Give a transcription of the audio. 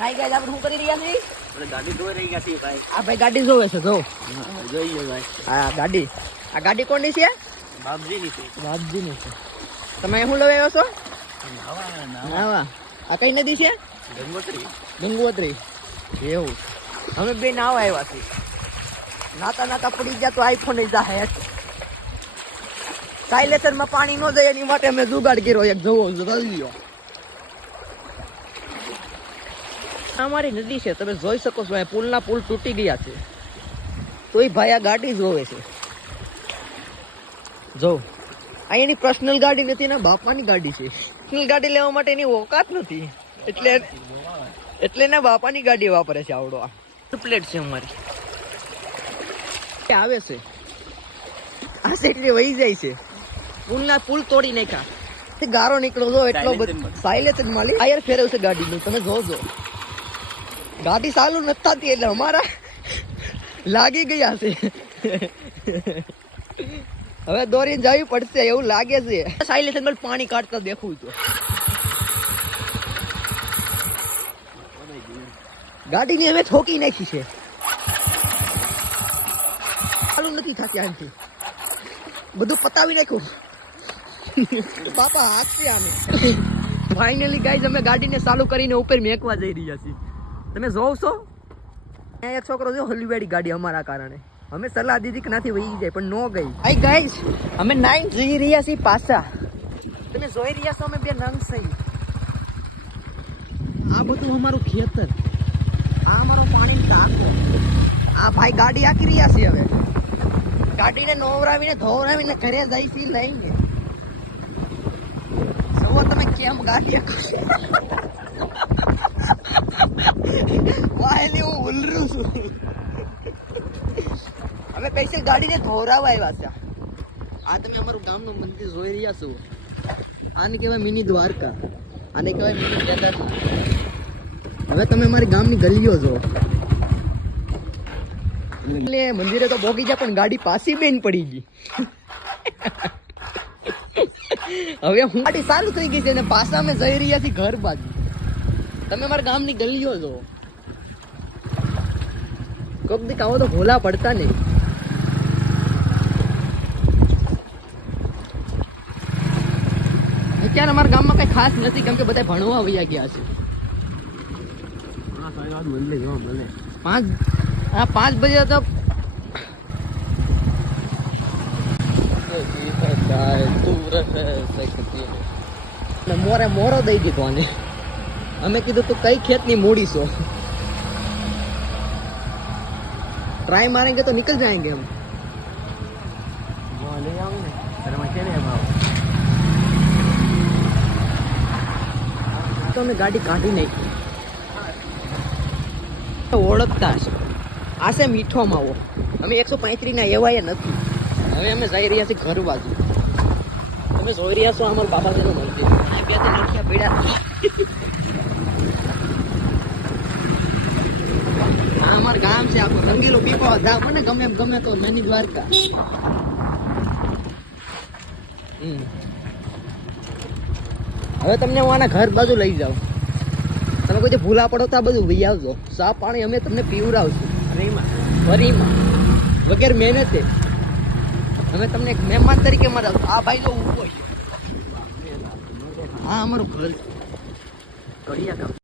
ખાઈ ગયા આપણે શું કરી રહ્યા છીએ? ગાડી ધોઈ રહી ગયા છે ભાઈ. આ ભાઈ ગાડી જોવે છે જો. જોઈએ ભાઈ. આ ગાડી કોની છે? બાપજીની છે. બાપજીની છે. તમે શું લઈ આવ્યો છો? નાવા. આ કઈ નદી છે? ગંગોત્રી. એવું. અમે બે નાવા આવ્યા છીએ. નાતા પડી ગયા તો આઈફોન જાહે. સાયલેન્સર માં પાણી ન જાય એની માટે અમે જુગાડ કર્યો એક જોવો જોયો. અમારી નદી છે તમે જોઈ શકો છો. પુલના પુલ તૂટી ગયા છે તોય ભાઈ આ ગાડી જોવે છે. જો આ એની પર્સનલ ગાડી નથી ને બાપાની ગાડી છે. પર્સનલ ગાડી લેવા માટે એની ઓકાત નથી એટલે એના બાપાની ગાડી વાપરે છે. આવડો આ પ્લેટ છે અમારી આવે છે. આ સાઈડ વહી જાય છે. પુલ તોડી નાખ્યા. ગારો નીકળો જો એટલો બધો સાયલેન્સ જ માલી ટાયર ફેરવશે ગાડીનું. તમે જોજો ગાડી ચાલુ નથી થતી એટલે અમારા લાગી ગયા છે. હવે દોરીને જવી પડશે એવું લાગે છે. સાયલેન્સ પાણી કાઢતા દેખવું તો ગાડીની હવે ઠોકી નાખી છે. ચાલુ નથી થતી આનથી. બધું પતાવી નાખ્યું. બાપા હાથ છે આને. ફાઇનલી ગાઈઝ અમે ગાડીને ચાલુ કરીને ઉપર મેકવા જઈ રહ્યા છીએ. તમે જોવ છો અહીંયા એક છોકરો જો હલવેડી ગાડી અમારા કારણે. અમે સલાહ દીધી કે નાથી વહી જાય પણ નો ગઈ. આઈ ગાઈઝ અમે 9 જઈ રહ્યા છીએ પાછા. તમે જોઈ રહ્યા છો અમે બે નંગ છે. આ બધું અમારું ખેતર. આ અમારો પાણી ટાંકો. આ ભાઈ ગાડી આખી રહ્યા છે. હવે ગાડીને નવરાવીને ધોવરાવીને ઘરે જઈશી લઈને. જુઓ તમે કેમ ગાડી વાયલી હું ઉલરું છું. અમે પૈસા ગાડીને ધોરાવા આવ્યા છે. આ તમે અમારું ગામનું મંદિર જોઈ રહ્યા છો. આને કહેવાય મિની દ્વારકા. આને કહેવાય મિની કેદારનાથ. હવે તમે અમારી ગામની ગલીઓ જો. એટલે મંદિરે તો બોગી જાય પણ ગાડી પાછી બેન પડી ગઈ. હવે હું ગાડી ચાલુ થઈ ગઈ છે અને પાછા અમે જઈ રહ્યા છીએ ઘર બાજુ. તમે અમારા ગામની ગલીઓ જો. કોક દી કાવો તો ભોલા પડતા નહીં. અત્યારે અમારા ગામમાં કઈ ખાસ નથી કેમ કે બધા ભણવા વયા ગયા છે. 5 બજે તો મોરો દઈ દીધો આને. અમે કીધું તું કઈ ખેતની મૂડી છો. ट्राई मारेंगे तो निकल जाएंगे हम. तो मैं गाड़ी काઢી નાખી. ઓળખતા છે આ છે મીઠો માવો. અમે 135 ના એવાય નથી. હવે અમે જઈ રહ્યા છીએ ઘર બાજુ. તમે જોઈ રહ્યા છો અમારું બાબાજીનું મંદિર. આ બે લડક્યા પડ્યા. અમારું ગામ છે આપણું રંગીલો પીપા ધામ ને ગમે તો મિની દ્વારકા. હવે તમને હું આના ઘર બાજુ લઈ જાઉં. તમે કોઈ ભૂલા પડો તો આ બધું વહી આવજો. સા પાણી અમે તમને પીવડાવશું ફરીમાં વગેરે મહેનતે. અમે તમને મહેમાન તરીકે મારા. આ ભાઈ જો ઊભો છે. હા અમારું ઘર કડિયા ગામ.